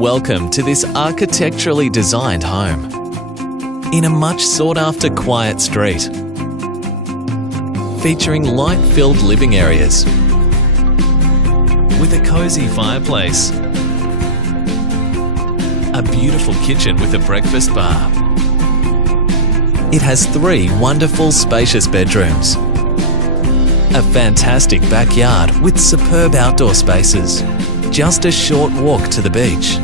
Welcome to this architecturally designed home in a much sought-after quiet street, featuring light-filled living areas with a cosy fireplace, a beautiful kitchen with a breakfast bar. It has 3 wonderful spacious bedrooms, a fantastic backyard with superb outdoor spaces, just a short walk to the beach,